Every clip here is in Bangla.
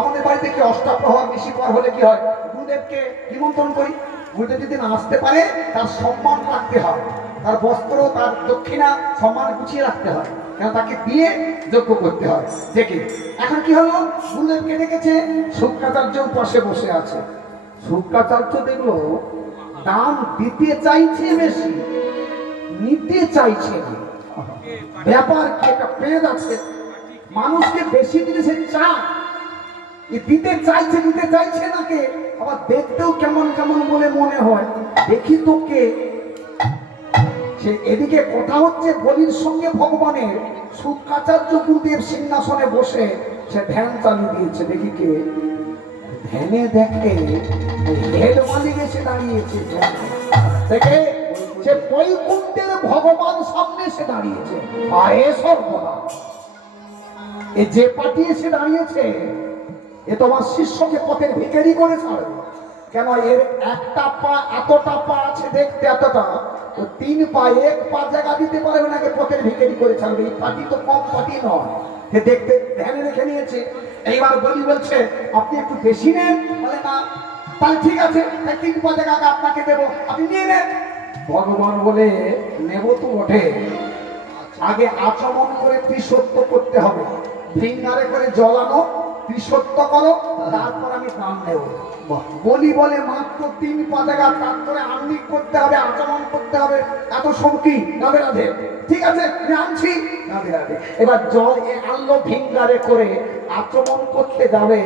আমাদের বাড়িতে কি অষ্টাপ্রহর নিশিপ্রহর হলে কি হয়, গুরুদেবকে নিমন্ত্রণ করি। গুরুদেব যদি না আসতে পারে তার সম্মান রাখতে হয়, তার বস্ত্র তার দক্ষিণা সম্মান গুছিয়ে রাখতে হয়, কেন তাকে দিয়ে যজ্ঞ করতে হয়। দেখি এখন কি হলো, গুরুদেবকে ডেকেছে, শুক্রাচার্য পাশে বসে আছে। শুক্রাচার্য দেখলো দাম দিতে চাইছে বেশি, নিতে চাইছে না। ব্যাপার কি একটা পেদ আছে, মানুষকে বেশি দিলে সে চায়, দিতে চাইছে নিতে চাইছে নাকি, আবার দেখতেও কেমন কেমন বলে মনে হয়, দেখি তোকে। সে এদিকে কথা হচ্ছে বলির সঙ্গে ভগবানের। শুক্রাচার্য গুরুদেব সিংহাসনে বসে সে ধ্যান চালিয়ে দিয়েছে। দেখি কে ধ্যানে দেখে হেড মালিক এসে দাঁড়িয়েছে। দেখে সে বৈকুণ্ঠের ভগবান সামনে এসে দাঁড়িয়েছে। আয়ে সর্বনাশ, এ যে পার্টি এসে দাঁড়িয়েছে এ তোমার শিষ্যকে পথের ভিখারি করে ছাড়বে। কেন এর একটা পা এতটা পা আছে দেখতে, এতটা তো 3 পা, 1 পা জায়গা দিতে পারবে না, পথের ভিখারি করে ছাড়বে। এই পার্টি তো কম পার্টি নয়, যে দেখতে ধ্যানে রেখে নিয়েছে। এইবার বলি বলছে আপনি একটু বেশি নেন, বলে না তাহলে ঠিক আছে 3 পা জায়গা আপনাকে দেবো, আপনি নিয়ে নেন। ভগবান বলে নেব তো বটে, আগে আচমন করে ত্রিসত্য করতে হবে, ফিঙ্গারে করে জ্বলানো, ত্রিসত্য করো, তারপর আমি দাম নেব। বলি বলে মাত্র 3 পা জায়গা, তারপরে আন্নিক করতে হবে, আচমন করতে হবে, এত শক্তি। রাধে রাধে, ঠিক আছে আমি আনছি। রাধে রাধে। এবার জল আনলো ফিঙ্গারে করে, আচমন করতে যাবে।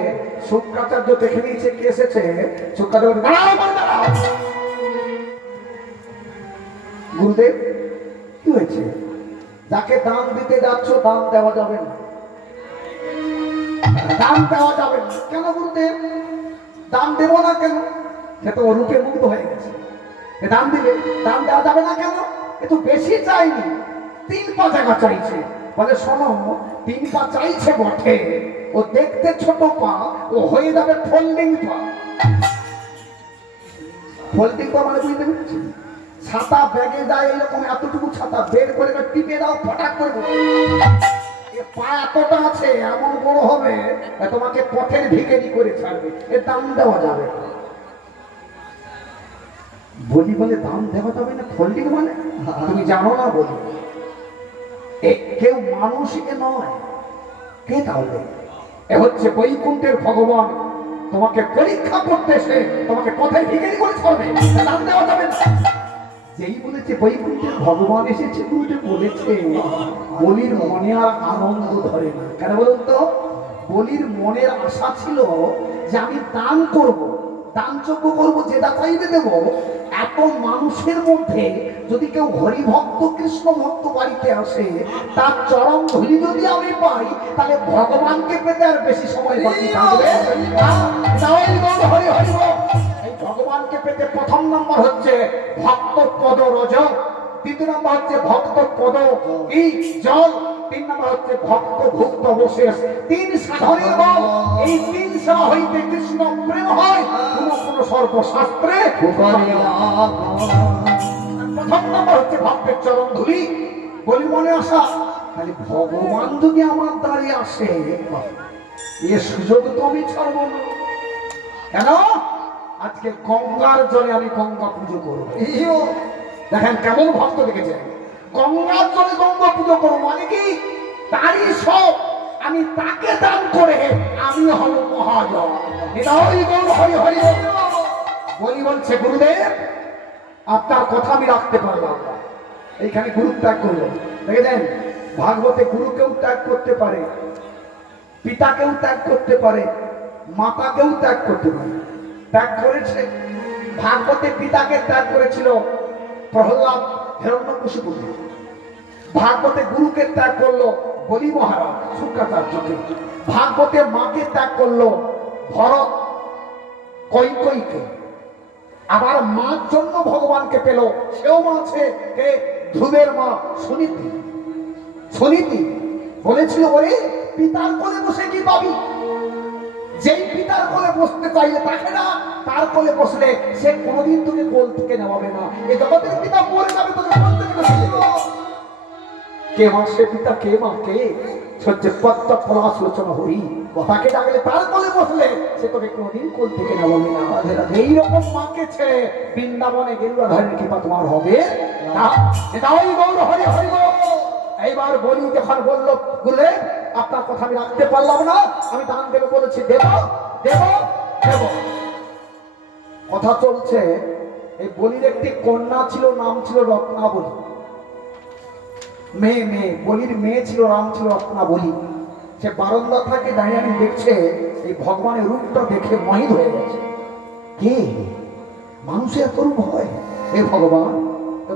শুক্রাচার্য দেখে নিয়েছে কে এসেছে। শুক্রাচার্য দাঁড়াও, গুরুদেব কি হয়েছে? যাকে দান দিতে যাচ্ছ দান দেওয়া যাবে না, দান দেওয়া যাবে না। কেন গুরুদেব? দান দেব না কেন? সে তো রূপে মুগ্ধ হয়ে গেছে। দান দিলে দান দেওয়া যাবে না কেন? এ তো বেশি চাইনি, 3 পা জায়গা চাইছে। বলে শোনো, 3 পা চাইছে বটে, ও দেখতে ছোট পা, ও হয়ে যাবে ফোল্ডিং পা। ফোল্ডিং পা মানে বুঝতে পেরেছি, ছাতা ব্যাগে যায় এরকম, এতটুকু ছাতা বের করে টিপে দাও, ফটাক করে পা এতটা আছে, এমন বড় হবে তোমাকে পথের ভিখারি করে ছাড়বে। এর দাম দেওয়া যাবে। বলি বলে দাম দেওয়া যাবে না, ফোল্ডিং মানে তুমি জানো না। বলি কেউ মানুষকে নয়, কে তাহলে? এ হচ্ছে বৈকুণ্ঠের ভগবান, তোমাকে পরীক্ষা করতেছে, তোমাকে পথের ভিখারি করে ছাড়বে, দাম দেওয়া যাবে না। যেই বলেছে বৈকুণ্ঠের ভগবান এসেছে, গুরুদেব বলেছে বলির মনে আর আনন্দ ধরে না। কেন বলুন তো? বলির মনের আশা ছিল যে আমি দান করব, দান যজ্ঞ করবো, যেটা চাইবে দেব। এত মানুষের মধ্যে যদি কেউ হরিভক্ত কৃষ্ণ ভক্ত বাড়িতে আসে, তার চরম ধুলি যদি আমি পাই, তাহলে ভগবানকে পেতে আর বেশি সময় বাকি থাকবে। হরি হরি এই ভগবানকে পেতে প্রথম নম্বর হচ্ছে ভক্ত পদ রজ, 2 নম্বর হচ্ছে ভক্ত পদ কি জল, 3 নম্বর হচ্ছে ভক্ত ভুক্ত অবশেষ। 3 সাধনের বল। এই 3 সেবা হইতে কৃষ্ণ প্রেম হয়, কোন সর্বশাস্ত্রে। প্রথম নম্বর হচ্ছে ভক্তের চরণ ধুলি, বলি মনে আসা। তাহলে ভগবান যদি আমার দাঁড়িয়ে আসে, এ সুযোগ তো আমি ছাড়ব না। কেন? আজকে গঙ্গার জলে আমি গঙ্গা পুজো করবো। দেখেন কেমন ভক্ত দেখেছে, গঙ্গার জলে গঙ্গা পুজো করবো মানে কি, তারই সব আমি তাকে দান করে আমি হল মহাজন। হরি হরি বলি বলছে গুরুদেব আপনার কথা আমি রাখতে পারলাম না। এইখানে গুরু ত্যাগ করলো। দেখেছেন ভাগবতে গুরুকেও ত্যাগ করতে পারে, পিতাকেও ত্যাগ করতে পারে, মাতাকেও ত্যাগ করতে পারে। ত্যাগ করেছে। ভাগবতে পিতাকে ত্যাগ করেছিল প্রহ্লাদ হিরণ্যকশিপুকে। ভাগবতে গুরুকে ত্যাগ করলো বলি মহারাজ শুক্রাচার্যকে। ভাগবতে মাকে ত্যাগ করলো ভরত কৈকেয়ীকে। আবার মার জন্য ভগবানকে পেল, সেও মা আছে, কে? ধ্রুবের মা সুনীতি। সুনীতি বলেছিল ওরে পিতার কোলে বসে কি পাবি? যেই পিতার কোলে বসতে চাইলে তাকে না, তার কোলে বসলে সে কোনদিন তোকে কোল থেকে নেওয়াবে না। এই জগতের পিতা মরে যাবে, তোকে কোল থেকে নেওয়াবে। কে মা সে পিতা? কে মা? কে? সহ্য পত্র ফলাস লোচনা হরি। তাকে ডাকলে তার কোলে বসলে সে তোকে কোনদিন কোল থেকে নামাবে না। এইরকম মাকে ছেড়ে বৃন্দাবনে গেরুড়াধারীর কৃপা তোমার হবে না। এটাই গৌর হরি হরি গো। এইবার বলি যখন বললো গুরুদেব আপনার কথা আমি রাখতে পারলাম না, আমি দান দেবো বলেছি, দেব দেব দেব। কথা চলছে, এই বলির একটি কন্যা ছিল, নাম ছিল রত্নাবলী। মেয়ে বলির মেয়ে ছিল, নাম ছিল রত্নাবলী। সে বারান্দা থেকে দাঁড়িয়ে দেখছে এই ভগবানের রূপটা দেখে মোহিত হয়ে গেছে। কে মানুষের এত রূপ হয়? এ ভগবান,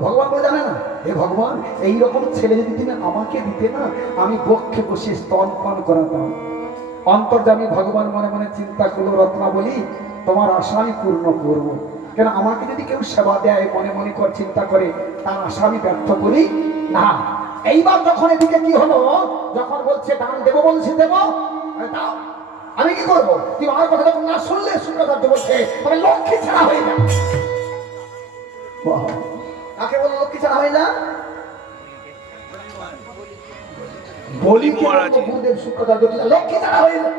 ভগবান বলে জানে না, হে ভগবান এইরকম ছেলে যদি তুমি আমাকে দিতে না, আমি বক্ষে বসে স্তন পান করাতাম। অন্তর্যামী ভগবান মনে মনে চিন্তা করলো, রত্নাবলী তোমার আশা আমি পূর্ণ করবো। কেন আমাকে যদি কেউ সেবা দেয় মনে মনে করে চিন্তা করে, তার আশা আমি ব্যর্থ করি না। এইবার যখন এদিকে কি হলো, যখন বলছে দান দেবো বলছে দেব, দাও। আমি কি করবো? তুমি আমার কথা যখন না শুনলে, শুক্রাচার্য বলছে তবে লক্ষ্মী ছাড়া হয়ে যাবে। কাকে বলে লক্ষ্মী ছাড়া হয়ে না? বলি গুরুদেব শুক্রাচার্য লক্ষ্মী ছাড়া হয়ে না।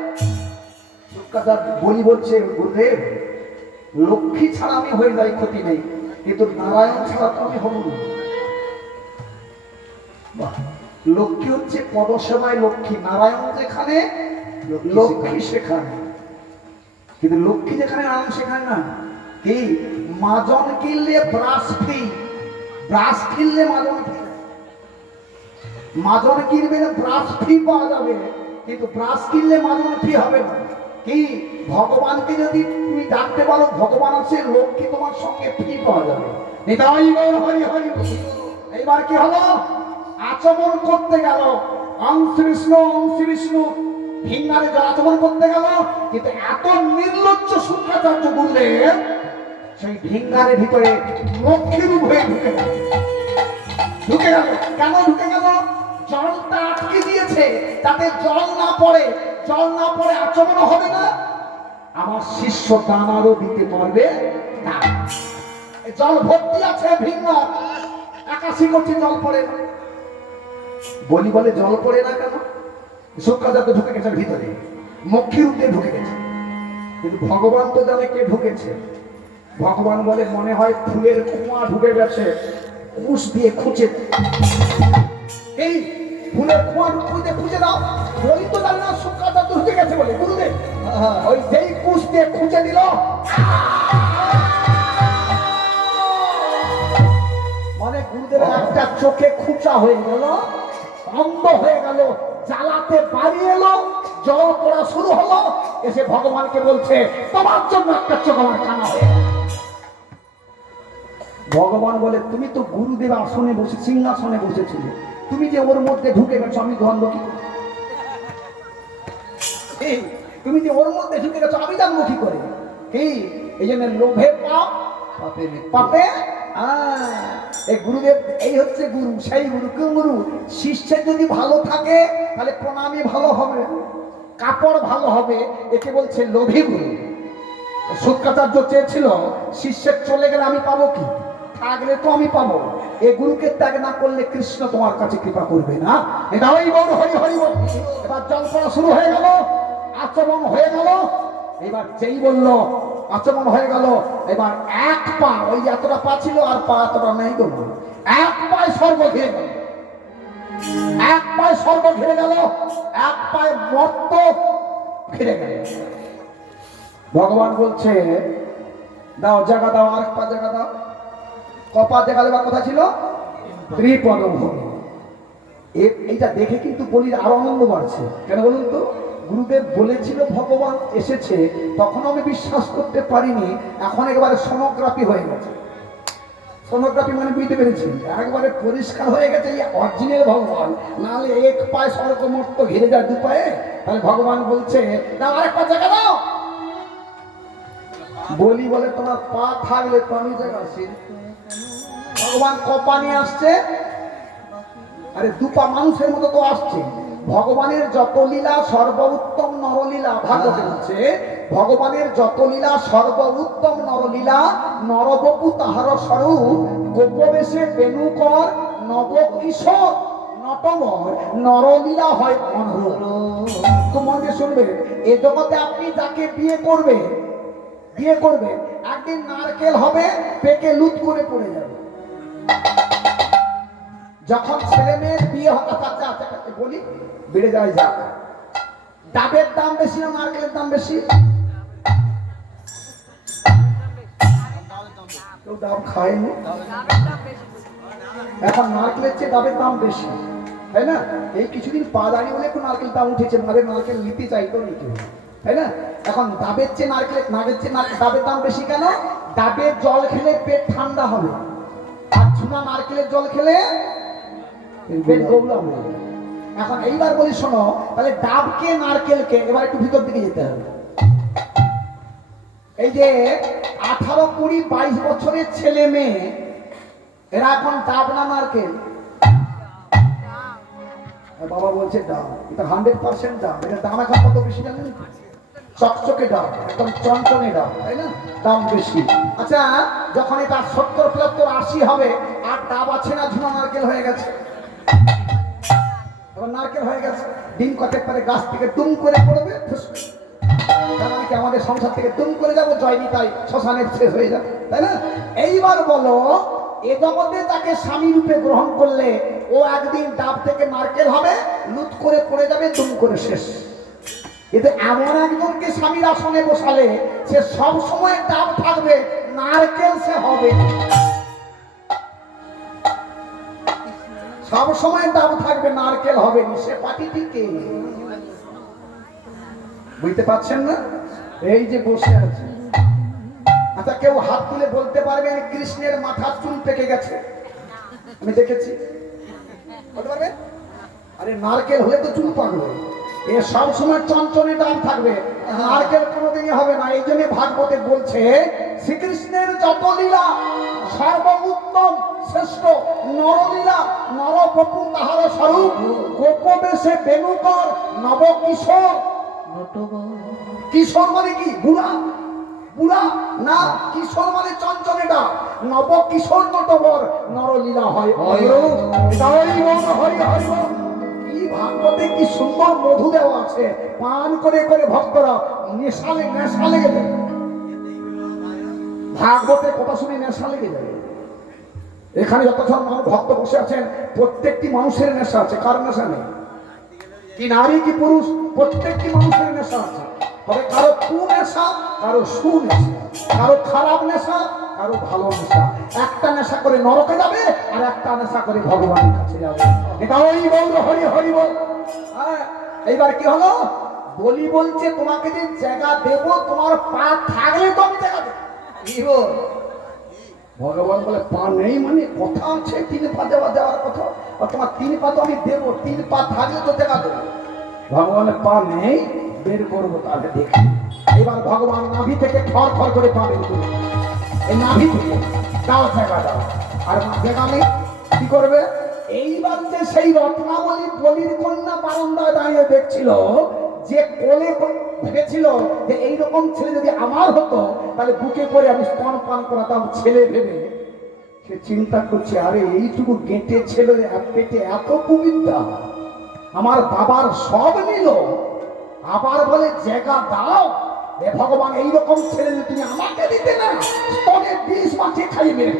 শুক্রাচার্য বলি বলছে, গুরুদেব লক্ষ্মী ছাড়া আমি হয়ে যাই ক্ষতি নেই, কিন্তু নারায়ণ ছাড়া তো আমি হব না। লক্ষ্মী হচ্ছে পদসেবায় লক্ষ্মী, নারায়ণ যেখানে লক্ষ্মী সেখানে। কিন্তু লক্ষ্মী যেখানে নারায়ণ সেখানে না। কি মাজন কিনলে ব্রাশ ফ্রি, ব্রাশ কিনলে মাজন ফ্রি। মাজন কিনবে ব্রাশ ফ্রি পাওয়া যাবে, কিন্তু ব্রাশ কিনলে মাজন ফ্রি হবে না। কি ভগবানকে যদি তুমি ডাকতে পারো, ভগবান আছে, লক্ষ্মী তোমার সঙ্গে ফ্রি পাওয়া যাবে। নিতাই গৌর হরি হরি। এইবার কি হলো, আচমন করতে গেল অংশ বিষ্ণু ভিন্নারে আচমন করতে গেল, কিন্তু এত নির্লজ্জ শুক্রাচার্য গুরুদেব সেই ভিঙ্গারের ভিতরে লক্ষ্মী রূপ হয়ে ঢুকে গেল। কেন ঢুকে গেল? জলটা আটকে দিয়েছে, যাতে জল না পড়ে আচমন হবে না, আমার শিষ্য দানারও দিতে পারবে না। জল ভর্তি আছে ভিঙ্গার, আকাশি করছে, জল পড়ে না। বলি বলে জল পড়ে না কেন? শুক্রাচার্য ঢুকে গেছে ভিতরে, মক্ষী রূপে ঢুকে গেছে। কিন্তু ভগবান তো জানে কে ঢুকেছে। ভগবান বলে মনে হয় ফুলের কুয়া ঢুকে গেছে, কুশ দিয়ে খুঁজে, এই ফুলের কুয়া খুঁজে দাও। বলি তো জানে না শুক্রাচার্য ঢুকে গেছে বলে। গুরুদেব ওই যেই কুশ দিয়ে খুঁজে দিল, মানে গুরুদেব একটা চোখে খুঁচা হয়ে গেল, অন্ধ হয়ে গেল, জ্বালাতে বাড়ি এলো, জল পড়া শুরু হলো। এসে ভগবানকে বলছে তোমার জন্য একটা চোখ আমার কানা হয়ে গেল। ভগবান বলে তুমি তো গুরুদেব আসনে বসে, সিংহাসনে বসেছিলে, তুমি যে ওর মধ্যে ঢুকে গেছো, আমি ধরবো কি করে? তুমি যে ওর মধ্যে ঢুকে গেছো, আমি জানবো কি করে? কি এই জন্য লোভে পাপ, পাপে এই গুরুদেব, এই হচ্ছে গুরু, সেই গুরু। কেউ গুরু শিষ্যের যদি ভালো থাকে তাহলে প্রণামী ভালো হবে, কাপড় ভালো হবে, একে বলছে লোভী গুরু। শুক্রাচার্য চেয়েছিল শিষ্যের চলে গেলে আমি পাবো কি, থাকলে তো আমি পাবো। এই গুরুকে ত্যাগ না করলে কৃষ্ণ তোমার কাছে কৃপা করবে না। এটা ওই গৌর হরি হরি। এবার জল পড়া শুরু হয়ে গেল, আচমন হয়ে গেল। এবার যেই বললো আচমন হয়ে গেল, এবার এক পা, ওই এতটা পা ছিল আর পা এতটা নেই গেল, এক পায়ে স্বর্গ ঘিরে গেল, এক পায়ে স্বর্গ ঘিরে গেল, এক পায়ে মর্ত ঘিরে গেল। ভগবান বলছে দাও জায়গা দাও, আর এক পা জায়গা দাও। কপা দেখালে বা কোথা ছিল? ত্রিপদ ভূমি। এইটা দেখে কিন্তু বলির আরো আনন্দ বাড়ছে। কেন বলুন তো? গুরুদেব বলেছিল ভগবান এসেছে, তখন আমি বিশ্বাস করতে পারিনি, এখন একেবারে সোনোগ্রাফি হয়ে গেছে। সোনোগ্রাফি মানে বুঝতে পেরেছি, একবারে পরিষ্কার হয়ে গেছে এই অরিজিনাল ভগবান। নাহলে এক পায়ে স্বর্গমর্ত ঘিরে যায় দু পায়ে, তাহলে ভগবান বলছে দাও আরেক পা জায়গা দাও। বলি বলে তোমার পা থাকলে তো আমি জায়গা। ভগবান কপা নিয়ে আসছে, আরে দুপা মানুষের মতো তো আসছে। ভগবানের যত লীলা সর্বোত্তম নরলীলা, ভাগবতে বলছে ভগবানের যত লীলা সর্বোত্তম নরলীলা, নরবপু তাহার স্বরূপ, গোপবেশে বেণুকর নব কিশোর নটবর নরলীলা হয় মনোরম। খুব মন দিয়ে শুনবে, এ জগতে আপনি যাকে বিয়ে করবে একদিন নারকেল হবে, পেটে লুট করে পড়ে যাবে। যখন ছেলে মেয়ের বিয়ে হয়, আচ্ছা বলি, বেড়ে যায় যাক, ডাবের দাম বেশি না নারকেলের দাম বেশি? কেউ ডাব খায়নি, এখন নারকেলের চেয়ে ডাবের দাম বেশি, তাই না? এই কিছুদিন পা দাঁড়িয়ে বলে একটু নারকেল দাম উঠেছে, নারকেল নিতে চাইতো নিতে, তাই না? এখন ডাবের চেয়ে ডাবের দাম বেশি কেন? ডাবের জল খেলে পেট ঠান্ডা হবে, আর ঝুনা নারকেলের জল খেলে পেট গৌলা হবে। এখন এইবার বলি শোনো, তাহলে ডাবকে নারকেলকে এবার একটু ভিতর দিকে যেতে হবে। এই যে 18, 20, 22 বছরের ছেলে মেয়ে, এরা এখন ডাব না নারকেল? বাবা বলছে ডাব, এটা 100% ডাব। এটা দাম এখন কত বেশি জানেন? চকচকে ডাব, একদম চনচনে ডাব, তাই না? দাম বেশি। আচ্ছা, যখন এটা 70, 75, 80 হবে, আর ডাব আছে না ঝুনা নারকেল হয়ে গেছে? নারকেল হয়ে গেছে, দিন কতেক পরে গাছ থেকে দুম করে পড়বে, কি আমাদের সংসার থেকে দুম করে যাবো, জয়নি তাই শ্মশানের শেষ হয়ে যাবে, তাই না? এইবার বলো, এ জগতে তাকে স্বামী রূপে গ্রহণ করলে ও একদিন ডাব থেকে নারকেল হবে, লুট করে পড়ে যাবে, দুম করে শেষ। কিন্তু এমন একজনকে স্বামীর আসনে বসালে সে সব সময় ডাব থাকবে, নারকেল সে হবে, সব সময় ডাব থাকবে, নারকেল হবে না। সে পার্টিটিকে বুঝতে পারছেন না? এই যে বসে আছে, আচ্ছা কেউ হাত তুলে বলতে পারবেন কৃষ্ণের মাথার চুল পেকে গেছে? আমি দেখেছি, বলতে পারবে? আরে নারকেল হলে তো চুল পাকবে, এ সব সময় চঞ্চনে ডাব থাকবে, নারকেল কোনোদিনই হবে না। এই জন্য ভাগবতে বলছে, শ্রীকৃষ্ণের যত লীলা সর্বোত্তম শ্রেষ্ঠ, নরলীলা নরবপু তাহার স্বরূপ, গোপবেশে বেণুকর নব কিশোর। কিশোর মানে কি? বুড়া না, কিশোর মানে চঞ্চনেটা, নব কিশোর নটবর নরলীলা হয়। কি ভাগবতে কি সুন্দর মধু দেওয়া আছে, পান করে করে ভক্তরা নেশা লেগে যায়। ভাগবতের কথা শুনে নেশা লেগে যায়। এখানে যতজন মানুষ ভক্ত বসে আছেন, প্রত্যেকটি মানুষের নেশা আছে। কার নেশা নেই? কি নারী কি পুরুষ, প্রত্যেকটি মানুষের নেশা আছে। তবে কারো কুনেশা, কারো সুনেশা, কারো খারাপ নেশা, কারো ভালো নেশা। একটা নেশা করে নরকে যাবে, আর একটা নেশা করে ভগবানের কাছে যাবে। এটা ওই গৌর হরি হরি বল। এইবার কি হলো? বলি বলছে, তোমাকে যে জায়গা দেব, তোমার পা থাকলে তো আমি জায়গা দেব। ভগবান বলে পা নেই মানে কথা আছে, 3 পা দেওয়ার কথা, আর তোমার 3 পা তো আমি দেবো, 3 পা থাকলে তো দেখা দেবো। ভগবানের পা নেই, বের করবো, তাহলে দেখি। এবার ভগবান নাভি থেকে খড় খড় করে পা বের করবে, এই নাভি থেকে দাও জায়গা দাও, আর জায়গা নেই কি করবে? এইবার যে সেই রত্নাবলী বলির কন্যা বারান্দায় দাঁড়িয়ে দেখছিল, যে কোলে ভেবেছিল যে এইরকম ছেলে যদি আমার হতো, তাহলে বুকে করে আমি স্তন পান করাতাম ছেলে ভেবে, সে চিন্তা করছে, আরে এইটুকু গেঁটে ছেলে পেটে এত কুবিদ্যা, আমার বাবার সব নিল, আবার বলে জায়গা দাও। ভগবান এইরকম ছেলে যদি তুমি আমাকে দিতে না, স্তনে 20 মাঠে খাইয়ে মেরে।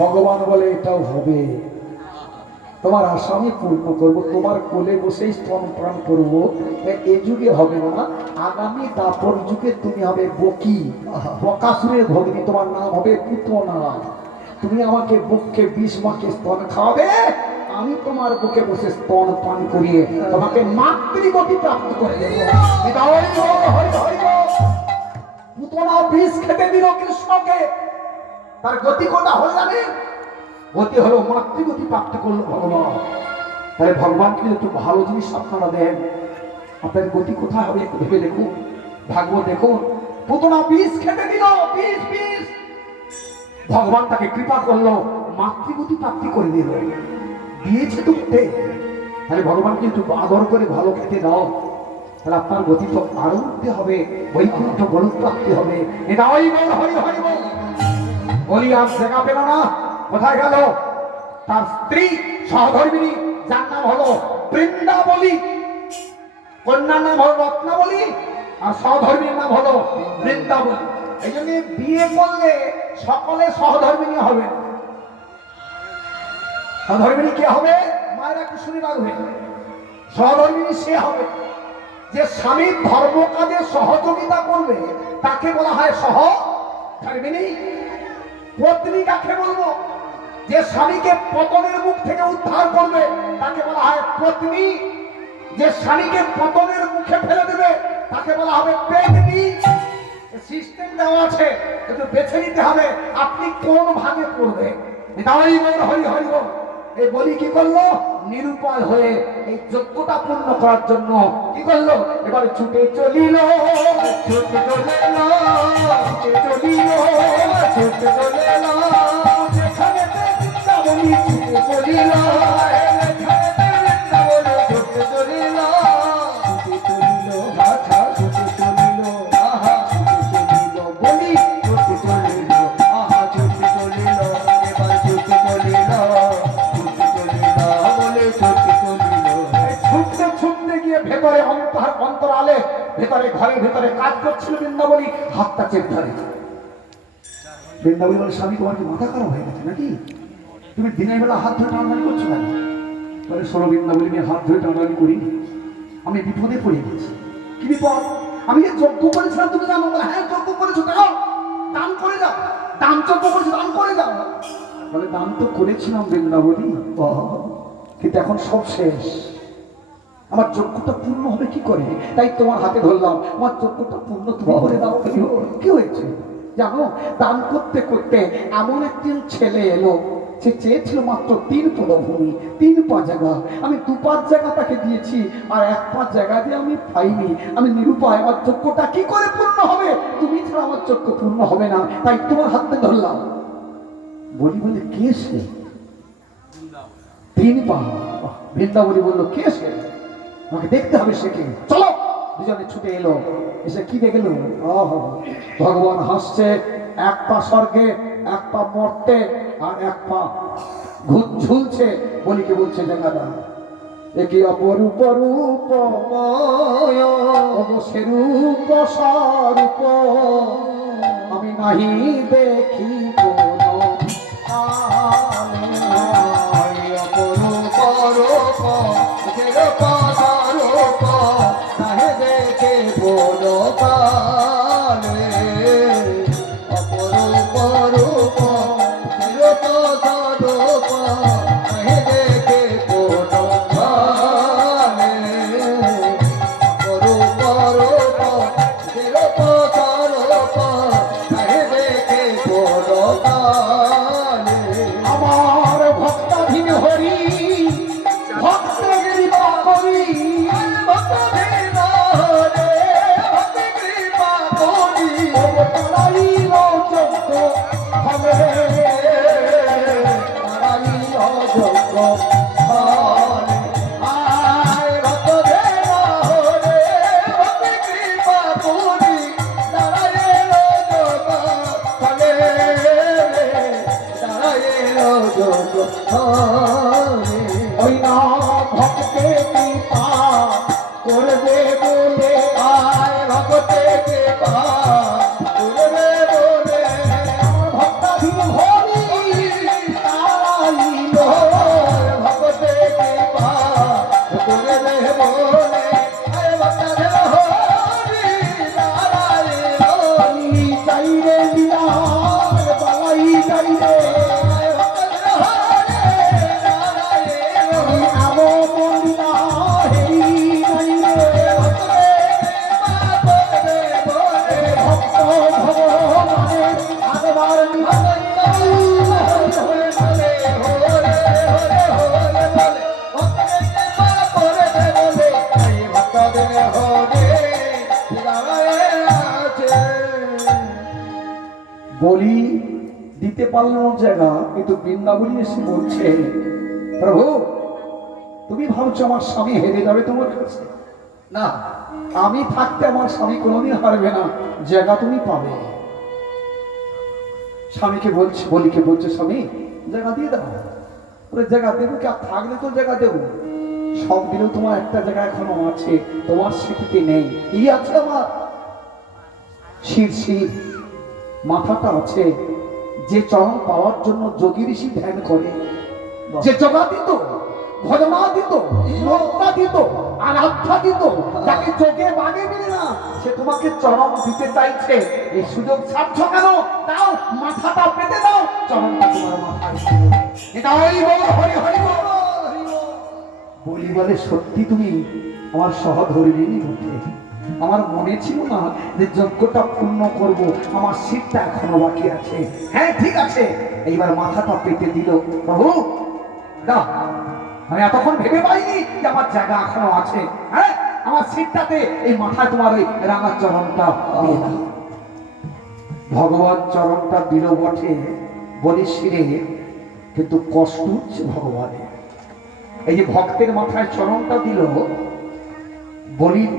ভগবান বলে এটাও হবে, তোমার আশা আমি পূর্ণ করবো, তোমার কোলে বসেই স্তন পান করবো। এই যুগে হবে না, আগামী দাপর যুগে তুমি হবে বকি, বকাসুরের ভগিনী, তোমার নাম হবে পুতনা। তুমি আমাকে বুককে 20 মাকে স্তন খাওয়াবে, আমি তোমার বুকে বসে স্তন পান করিয়ে তোমাকে মাতৃগতি প্রাপ্ত করে দেবো। পুতনা বিষ খেতে দিল কৃষ্ণকে, তার গতি কোনটা হল জানে? গতি হলো মাতৃগতি প্রাপ্ত করলো ভগবান। তাহলে ভগবান কিন্তু একটু ভালো জিনিস আপনারা দেন, আপনার গতি কোথায় হবে একটু ভেবে দেখুন। ভাগবত দেখুন, পুতনা বিষ খেতে দিল, বিষ, ভগবান তাকে কৃপা করলো, মাতৃগতি প্রাপ্তি করে দিল, দিয়েছে তো উঠে। তাহলে ভগবান কিন্তু আদর করে ভালো খেতে দাও, তাহলে আপনার গতি তো আরো উঠতে হবে, বৈকুণ্ঠ গোলক প্রাপ্তি হবে। এটা ওই বল হরি হরি বল। বলি আর জায়গা পেল না, কোথায় গেল? তার স্ত্রী সহধর্মিনী, যার নাম হলো বৃন্দাবলী, কন্যার নাম হলো রত্নাবলী, আর সহধর্মীর নাম হলো বৃন্দাবলী। এই জন্য বিয়ে করলে সকলে সহধর্মিনী হবে না। সহধর্মিনী কে হবে? মায়েরা একটু শুনে রাখবে। সহধর্মিনী সে হবে যে স্বামীর ধর্ম কাজে সহযোগিতা করবে, তাকে বলা হয় সহধর্মিনী। পত্নী কাকে বলবো? যে স্বামীকে পতনের মুখ থেকে উদ্ধার করবে, তাকে বলা হয় পত্নী। যে স্বামীকে পতনের মুখে ফেলে দেবে, তাকে বলা হবে পেত্নী। সিস্টেম দেওয়া আছে, একটু বেছে নিতে হবে আপনি কোন ভাগে পড়বে। হরি হরি বল। এই বলি কি করলো? নিরুপায় হয়ে এই যোগ্যতা পূর্ণ করার জন্য কি করলো? এবারে ছুটে চলিল, ছুটে চলিল, ছুটে চলিল, ছুটে চলিল, যেখানে বৃন্দাবনী ছুটে চলিল, ছুটে চলিল, ছুটে চলিল, আহা ছুটে চলিল, আহা ছুটে চলিল, বলি ছুটে চলিল, আহা ছুটে চলিল, এবার ছুটে চলিল, ছুটতে ছুটতে গিয়ে ভেতরে অন্তরালে ভেতরে ঘরের ভেতরে কাজ করছিল বৃন্দাবনী, হাতটা চেপ ধরে। বৃন্দাবনী বলে, স্বামী তোমার কি মাথা খারাপ হয়ে গেছে নাকি? তুমি দিনের বেলা হাত ধরে টানাটানি করছো কেন? বলে, ষোলো বৃন্দাবনী নিয়ে হাত ধরে টানাটানি করিনি, আমি বিপদে পড়ে গেছি। কি বিপদ? আমি যে যজ্ঞ করেছিলাম তুমি জানো? বলে, হ্যাঁ যজ্ঞ করেছো, দাও দান করে যাও, দান যজ্ঞ করেছো, দান করে যাও। বলে, দান তো করেছিলাম বৃন্দাবনী, কিন্তু এখন সব শেষ, আমার যোগ্যতা পূর্ণ হবে কি করে? তাই তোমার হাতে ধরলাম, আমার যোগ্যতা পূর্ণ তুমি করে দাও। কি হয়েছে জানো? দান করতে করতে এমন একজন ছেলে এলো, সে চেয়েছিল মাত্র 3 পদভূমি, 3 পা জায়গা। আমি 2 পা জায়গা তাকে দিয়েছি, আর 1 পা জায়গা দিয়ে আমি পাইনি। আমি নিরুপায়, আমার যোগ্যতা কি করে পূর্ণ হবে? তুমি ছাড়া আমার যোগ্য পূর্ণ হবে না, তাই তোমার হাতে ধরলাম। বলি বলে, কে সে? 3 পা। বৃন্দাবনী বললো, কে সে? আমাকে দেখতে হবে সে কে। চলো। দুজনে ছুটে এলো, এসে কি দেখলো? ভগবান হাসছে, 1 পা স্বর্গে, 1 পা মর্তে, আর 1 পা ঝুলছে। বলিকে বলছে, জায়গাটা একে অপরূপ রূপময়, সে রূপ স্বরূপ আমি নাহি দেখি কোনো অপরূপ রূপ, সে রূপ স্বরূপ নাহি দেখে কোনো কালে, অপরূপ রূপ, সে রূপ স্বরূপ নাহি দেখে কোনো কালে, অপরূপ রূপ, সে রূপ স্বরূপ নাহি দেখে কোনো কালে। আমার ভক্তাধীন হরি, ভক্ত কৃপা করি, ভক্তাধীন হরে, ভক্ত কৃপা করি, তারাইল যোগ্য হবে, তারাইল যোগ্য হবে। আয় ভক্তধীন হরে, ভক্ত কৃপা করি, তারাইল যোগ্য হবে, তারাইল যোগ্য হবে। ওই না ভক্তে কৃপা করবে বলে, আয় ভক্তে কৃপা করবে বলে, ভক্তাধীন হরি তারাইল, ভক্তে কৃপা করবে বলে, আয় ভক্তাধীন হরি তারাইল, চাইরে লীলার বালাই চাইরে, বলি দিতে পারলো জায়গা, কিন্তু বৃন্দাবনী এসে বলছে, প্রভু তুমি ভাবছো আমার স্বামী হেরে যাবে তোমার কাছে? না, আমি থাকতে আমার স্বামী কোনোদিন হারবে না, জায়গা তুমি পাবে। স্বামীকে বলছে, বলিকে বলছে, স্বামী জায়গা দিয়ে দাও। বলে জায়গা দেবো কি? আর থাকলে তো জায়গা দেবো, সব দিলেও তোমার একটা জায়গা এখনো আছে, তোমার স্মৃতিতে নেই। কি আছে আমার? শির শির মাথাটা আছে, যে চরণ পাওয়ার জন্য যোগী ঋষি ধ্যান করে, যে জগা দিত, ভজনা দিত, নৌকা দিত, আরাধ্যা দিত, যাকে যোগে বাগে মিলে না, সে তোমাকে চরণ দিতে চাইছে। এই সুযোগ ছাড়ছ কেন? দাও, মাথাটা পেতে দাও, চরণটা তোমার মাথায়। এটা হরি বল, হরি হরি বল। বলি বলে সত্যি তুমি আমার সহধর্মিণী রূপে। আমার মনে ছিল না যে যজ্ঞটা পূর্ণ করব, আমার শীতটা এখনো বাকি আছে। হ্যাঁ ঠিক আছে, এইবার মাথাটা পেতে দিল। প্রভু না, আমি এতক্ষণ ভেবে পাইনি যে আমার জায়গা এখনো আছে। হ্যাঁ, আমার শীতটাতে এই মাথায় তোমার ওই রাঙা চরণটা দিয়ে দাও। ভগবান চরণটা দিল বটে বলি শিরে, কিন্তু কষ্ট হচ্ছে ভগবানের। এই যে ভক্তের মাথায় চরণটা দিল, বলির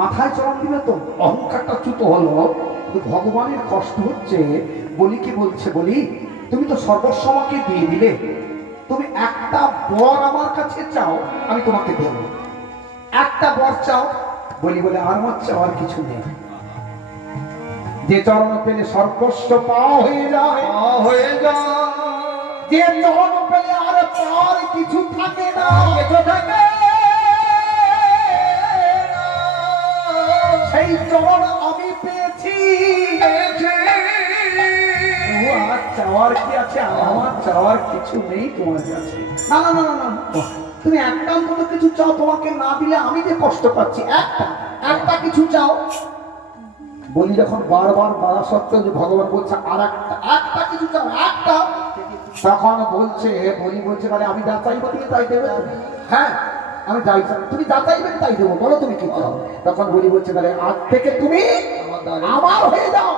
মাথায় চরণ দিল তো অহংকারটা চ্যুত হলো, কিন্তু ভগবানের কষ্ট হচ্ছে। বলি কি বলছে? বলি তুমি তো সর্বস্ব আমাকে দিয়ে দিলে, তুমি একটা বর আমার কাছে চাও, আমি তোমাকে দেব। একটা বর চাও। বলি বলে আর আমার চাওয়ার কিছু নেই। যে চরণ পেলে সর্বস্ব পাওয়া হয়ে যায়, হয়ে যায়। যে চরণ পেলে আর পাওয়ার কিছু থাকে না, থাকে সেই চরণ আমি পেয়েছি। আর চাওয়ার কি আছে? আমার চাওয়ার কিছু নেই তোমার কাছে। না না না না, তুমি একটা অন্তত কিছু চাও, তোমাকে না দিলে আমি যে কষ্ট পাচ্ছি। একটা একটা কিছু চাও। বলি যখন বারবার বাধা সত্ত্বেও যে ভগবান বলছে আর একটা একটা কিছু চাও, একটা, তখন বলছে, বলি বলছে মানে আমি যা চাইবো তুমি তাই দেবে। হ্যাঁ আমি যাই চাই, তুমি যা চাইবেন তাই দেবো, বলো তুমি কি চাও। তখন বলি বলছে তাহলে আজ থেকে তুমি আমার হয়ে যাও,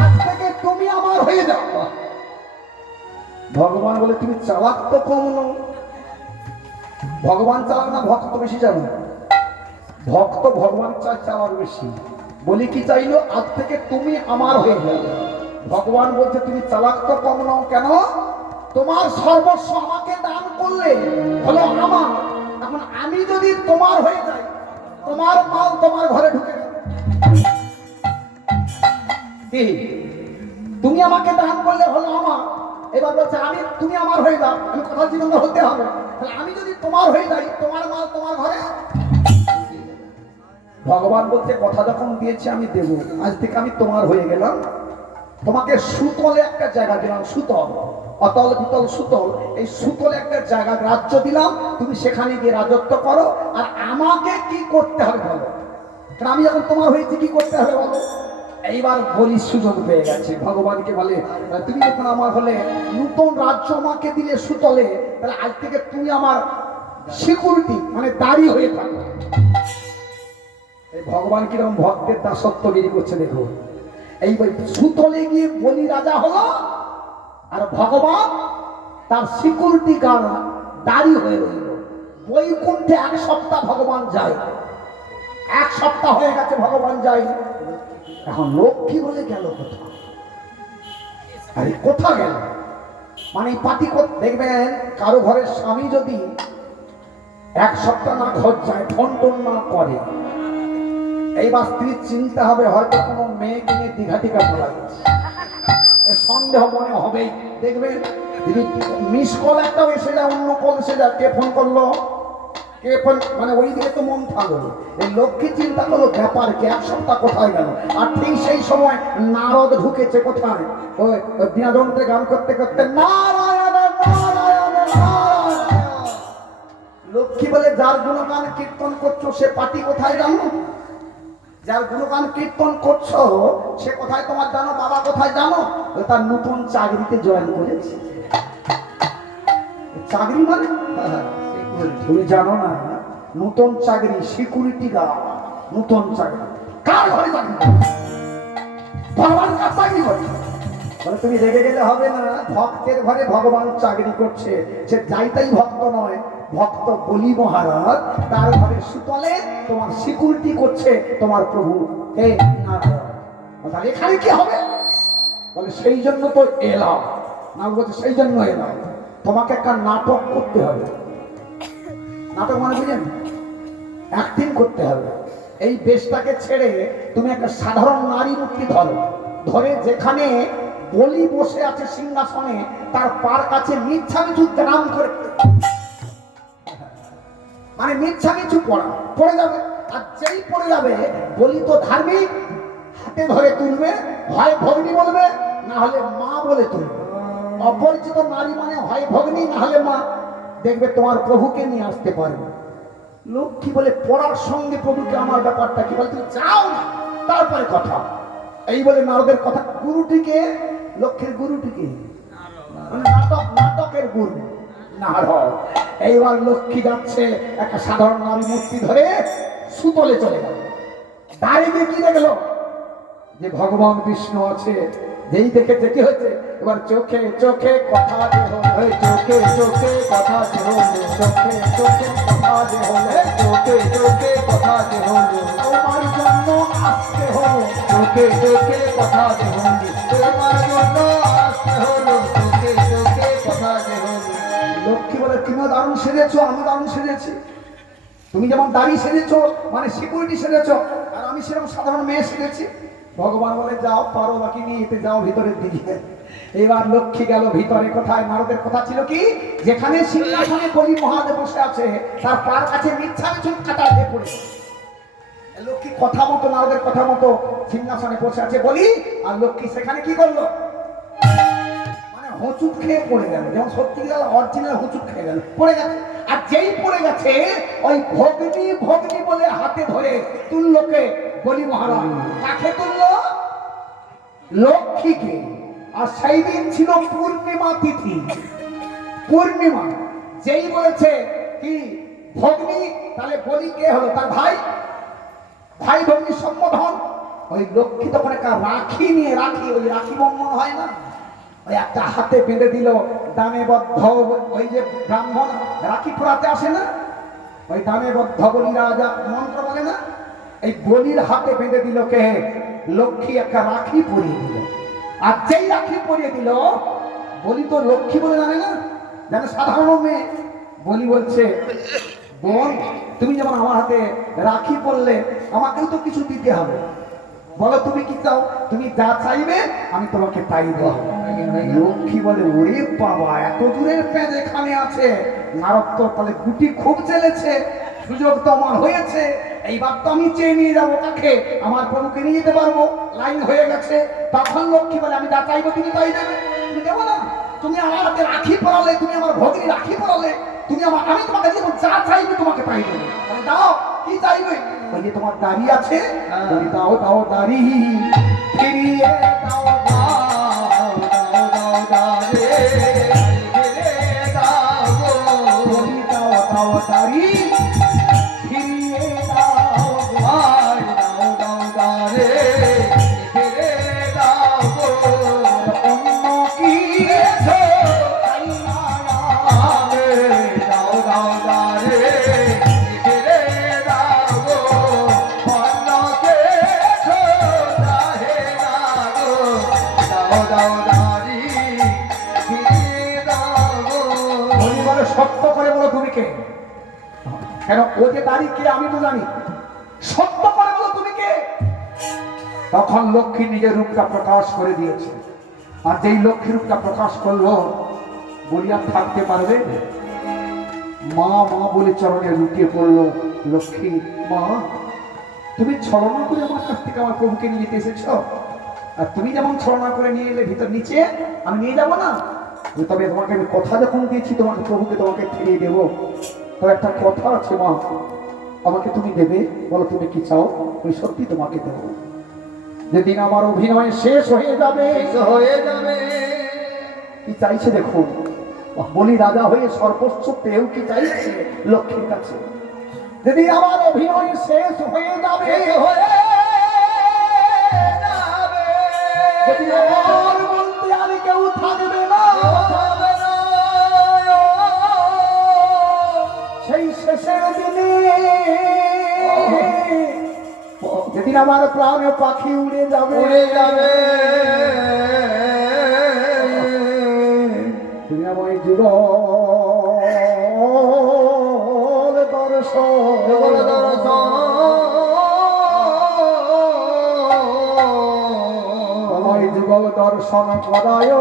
আজ থেকে তুমি আমার হয়ে যাও। ভগবান বলে তুমি চালাক তো কম নও। ভগবান চালাক না ভক্ত বেশি জানো? ভক্ত ভগবান চায় চালাক বেশি। বলি কি চাইলো? আজ থেকে তুমি আমার হয়ে যাবে। ভগবান বলছে তুমি চালাক তো কম নও। কেন? তোমার সর্বস্ব আমাকে দান করলে হলো আমার, এখন আমি যদি তোমার হয়ে যাই, তোমার মাল তোমার ঘরে ঢুকে গেল। কি তুমি আমাকে দান করলে হলো আমার, এবার বলছে আমি তুমি আমার হয়ে যাও, আমি কথা জীবন হতে হবে। তাহলে আমি যদি তোমার হয়ে যাই, তোমার মাল তোমার ঘরে। ভগবান বলছে কথা যখন দিয়েছি আমি দেব, আজ থেকে আমি তোমার হয়ে গেলাম। তোমাকে সুতলে একটা জায়গা দিলাম, সুতল, অতল বিতল সুতল, এই সুতলে একটা জায়গা রাজ্য দিলাম, তুমি সেখানে গিয়ে রাজত্ব করো। আর আমাকে কি করতে হবে বলো? কারণ আমি যখন তোমার হয়েছি কি করতে হবে বলো? এইবার বলি সুযোগ পেয়ে গেছে। ভগবানকে বলে তুমি যখন আমার হলে, নতুন রাজ্য আমাকে দিলে সুতলে, তাহলে আজ থেকে তুমি আমার সিকিউরিটি মানে দাঁড়ি হয়ে থাকো। ভগবান কিরকম ভক্তের দাসত্বগিরি করছে দেখো। এই সুতলে গিয়ে বলি রাজা হলো, আর ভগবান তার সিকিউরিটি গার্ড দাঁড়ি হয়ে রইল। বৈকুণ্ঠে এক সপ্তাহ ভগবান যায়, এক সপ্তাহ হয়ে গেছে ভগবান যায়। এখন লক্ষ্মী বলে গেল কোথা? আরে কোথা গেল? মানে পাটি দেখবেন কারো ঘরের স্বামী যদি এক সপ্তাহ না ঘর যায়, ফোন টোন না করে, এইবার স্ত্রীর চিন্তা হবে হয়তো কোনো মেয়ে কিনে দীঘা টিকা বলা গেছে, সন্দেহ মনে হবেই। দেখবেন যদি মিস কল একটাও এসে যায়, অন্য কল এসে যায়, কে ফোন করলো, কে ফোন, মানে ওই দিকে তো মন থাকলো। এই লক্ষ্মী চিন্তা করলো ব্যাপার কি, এক সপ্তাহ কোথায় গেল। আর ঠিক সেই সময় নারদ ঢুকেছে কোথায়, ওই বিনোদনতে গান করতে করতে নারায়ণ নারায়ণ নারায়ণ। লক্ষ্মী বলে যার গুণগান কীর্তন করছো সে পার্টি কোথায় জানো? যার গুণগান কীর্তন করছো সে কোথায় তোমার জানো? বাবা কোথায় জানো? তার নতুন চাকরিতে জয়েন করেছে। চাকরি মানে তুমি জানো না? নতুন চাকরি, সিকিউরিটি গার্ড, নতুন চাকরি। কার ঘরে চাকরি? ভগবান কার চাকরি করছে? বলে তুমি রেগে গেলে হবে না, ভক্তের ঘরে ভগবান চাকরি করছে। সে যাইতাই ভক্ত নয়, ভক্ত বলি মহারাজ, তার ঘরে সুতলে তোমার সিকিউরিটি করছে তোমার প্রভু। এখানে কি হবে? বলে সেই জন্য তো এলাম না, বলছে সেই জন্য এলাম। তোমাকে একটা নাটক করতে হবে। নাটক মানে বুঝেন, অ্যাক্টিং করতে হবে। এই বেশটাকে ছেড়ে তুমি একটা সাধারণ নারী মূর্তি ধরো, ধরে যেখানে বলি বসে আছে সিংহাসনে তার পার কাছে মিথ্যামিছু নাম করে, মানে মিথ্যামিছু পড়ে যাবে। আর যেই পড়ে যাবে বলি তো ধার্মিক, হাতে ধরে তুলবে, হয় ভগ্নী বলবে না হলে মা বলে তুলবে। অপরিচিত নারী মানে হয় ভগ্নী না হলে মা। দেখবে তোমার প্রভুকে নিয়ে আসতে পারবে। লক্ষ্মী বলে পড়ার সঙ্গে প্রভুকে আমার ব্যাপারটা কি, বলে তুমি যাও না তারপরে কথা। এই বলে নারদের কথা। গুরুটিকে, লক্ষ্মীর গুরুটিকে, মানে নাটকের গুরু নারদ। এইবার লক্ষ্মী যাচ্ছে একটা সাধারণ নারী মূর্তি ধরে সুতলে চলে গেল। দাঁড়িয়ে কি দেখলো যে ভগবান বিষ্ণু আছে। যেই দেখেছে কি হয়েছে, এবার চোখে চোখে কথা যে হলো, চোখে চোখে কথা যে হলো, চোখে চোখে কথা যে হলো, চোখে চোখে কথা যে হলো, তোমার জন্য আসতে হলো, চোখে চোখে কথা যে হলো, তোমার জন্য আসতে হলো, চোখে চোখে কথা যে হলো। লক্ষ্মী বলে তুমিও দারুণ সেজেছো, আমি দারুণ সেজেছি। তুমি যেমন দাড়ি সেজেছো মানে সিকিউরিটি সেজেছো, আর আমি সেরকম সাধারণ মেয়ে সেজেছি। ভগবান বলে যাও, পারো বাকি নিয়ে এতে যাও ভিতরের দিকে। এবার লক্ষ্মী গেল ভিতরে। কোথায়? নারদের কথা ছিল কি, যেখানে সিংহাসনে বলি মহাদেব বসে আছে তার পার কাছে মিথ্যামিছু কাটা দিয়ে পড়েছে। লক্ষ্মী কথা মতো, নারদের কথা মতো সিংহাসনে বসে আছে বলি, আর লক্ষ্মী সেখানে কি করলো, মানে হোঁচুট খেয়ে পড়ে গেল। যেমন সত্যি গেল অরিজিনাল হোঁচুট খেয়ে গেল, পড়ে গেছে। আর যেই পড়ে গেছে ওই ভগ্নী ভগ্নী বলে হাতে ধরে তুললোকে বলি মহারাজ। কাকে তুললো? লক্ষ্মীকে। আর সেই দিন ছিল পূর্ণিমা তিথি। পূর্ণিমা যেই বলেছে কি ভগ্নী, তাহলে বলি কে হলো? তার ভাই। ভাই ভগ্নী সম্বোধন। ওই লক্ষ্মী তখন একটা রাখি নিয়ে, রাখি ওই রাখি বন্ধন হয় না, ওই একটা হাতে বেঁধে দিল দানে বদ্ধ। ওই যে ব্রাহ্মণ রাখি পরাতে আসে না, ওই দানে বদ্ধ বলি রাজা মন্ত্র বলে না, এই বলির হাতে বেঁধে দিল কে? লক্ষ্মী একটা রাখি পরিয়ে দিল। আর যেই রাখি পরিয়ে দিল, বলি তো লক্ষ্মী বলে জানে না, জানে সাধারণ মেয়ে। বলি বলছে বোন, তুমি যেমন আমার হাতে রাখি পরলে, আমাকেও তো কিছু দিতে হবে। বলো তুমি কি চাও? তুমি যা চাইবে আমি তোমাকে তাই দেবো। লক্ষ্মী বলে ওরে বাবা, এত দূরের প্যাঁচ এখানে আছে। নারদ তো তাহলে গুটি খুব চেলেছে, সুযোগ তো আমার হয়েছে। এইবার তো আমি চেয়ে নিয়ে যাবো কাকে? আমার প্রভুকে নিয়ে যেতে পারবো, লাইন হয়ে গেছে। তখন লক্ষ্মী বলে আমি যা চাইবো তুমি তাই দেবে। তুমি দেবো না? তুমি আমার হাতে রাখি পরালে, তুমি আমার ভগ্নী রাখি পরালে, তুমি আমার, আমি তোমাকে দেবো, যা চাইবে তোমাকে তাই দেবো। দাও, কি চাইবে? ওই যে তোমার দাড়ি আছে, দাও দাও দাড়ি, ফিরিয়ে দাও দাও দাও দাও দাড়ি, দাও দাও দাও দাড়ি, ফিরিয়ে দাও ভাই, দাও দাও দাড়ি, ফিরে দাও অন্য কি চাই না, দাও দাও দাড়ি, ফিরে দাও অন্য কে চাহে না, দাও দাও দাড়ি, ফিরে দাও। বলে সত্য করে বলো তুমি কে? কেন ও যে দাড়ি কে আমি তো জানি। সত্য করে বলো তুমি কে? তখন লক্ষ্মী নিজের রূপটা প্রকাশ করে দিয়েছে। আর যেই লক্ষ্মী রূপটা প্রকাশ করলো, বলি আর থাকতে পারবে? মা মা বলে চরণে লুটিয়ে পড়লো লক্ষ্মী। মা, তুমি ছলনা করে আমার কাছ থেকে আমার প্রভুকে নিয়ে যেতে এসেছ, আর তুমি যেমন ছলনা করে নিয়ে এলে ভিতর নিচে, আমি নিয়ে যাবো না? তবে তোমাকে আমি কথা যখন দিয়েছি তোমাকে প্রভুকে তোমাকে ফিরিয়ে দেবো, তো একটা কথা আছে মা, আমাকে তুমি দেবে? বলো তুমি কি চাও, আমি সত্যি তোমাকে দেবো। যেদিন আমার অভিনয় শেষ হয়ে যাবে, কি চাইছে দেখুন, বলি রাজা হয়ে সর্বোচ্চ পেয়েও কি চাইছে লক্ষ্মীর কাছে? যেদিন আমার অভিনয় শেষ হয়ে যাবে, যেদিন আমার বলতে আর কেউ থাকবে না, সেই শেষের দিনে যেদিন আমার প্রাণে পাখি উড়ে যাবে, তুমি আমায় জীবন যুগল দর্শন করায়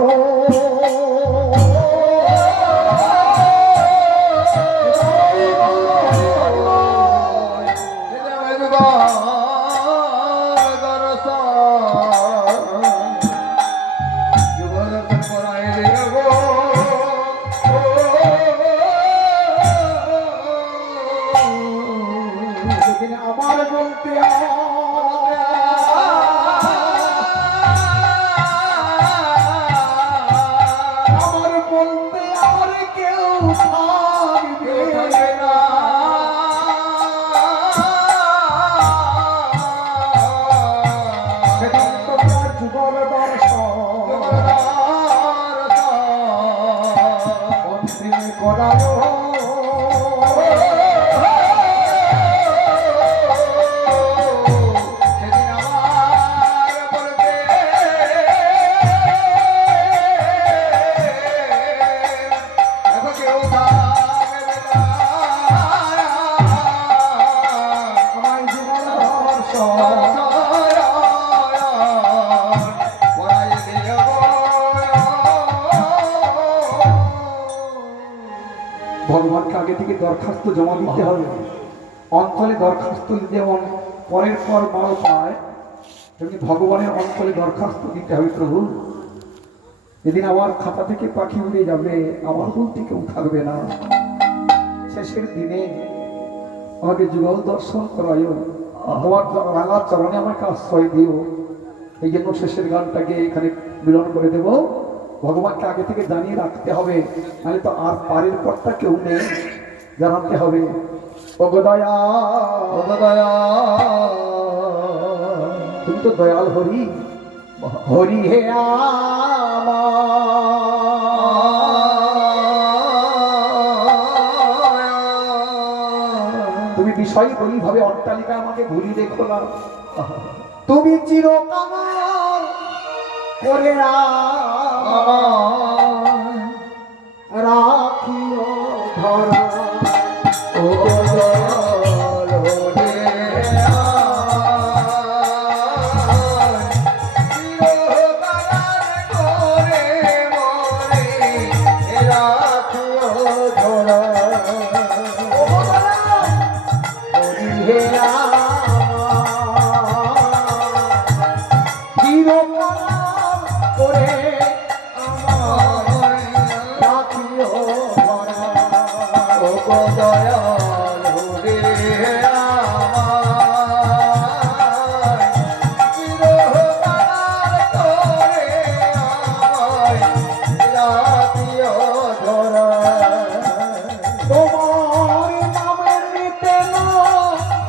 আমার বলতে আমার বলতে আর কেউ থাকবে না সেদিন তোমার যুগল দর্শন করায় ভগবানকে আগে থেকে দরখাস্ত জমা দিতে হবে। অঞ্চলে দরখাস্ত যেমন পরের পর মাল পায় তেমনি ভগবানের অঞ্চলে দরখাস্ত দিতে হবে। প্রভু, যেদিন আমার খাতা থেকে পাখি উড়ে যাবে আমার বলতে কেউ থাকবে না, শেষের দিনে আমাকে যুগল দর্শন করায়, তোমার রাঙা চরণে আমাকে আশ্রয় দিও। এই জন্য শেষের গানটাকে এখানে মিলন করে দেব। ভগবানকে আগে থেকে জানিয়ে রাখতে হবে, নাহলে তো আর পারের পরটা কেউ নেই, জানাতে হবে। ওগো দয়া, ওগো দয়া, তুমি তো দয়াল হরি, হরি হে তুমি বিষয় বলিভাবে অট্টালিকা আমাকে ভুলি দেখো না, তুমি চিরকাল করে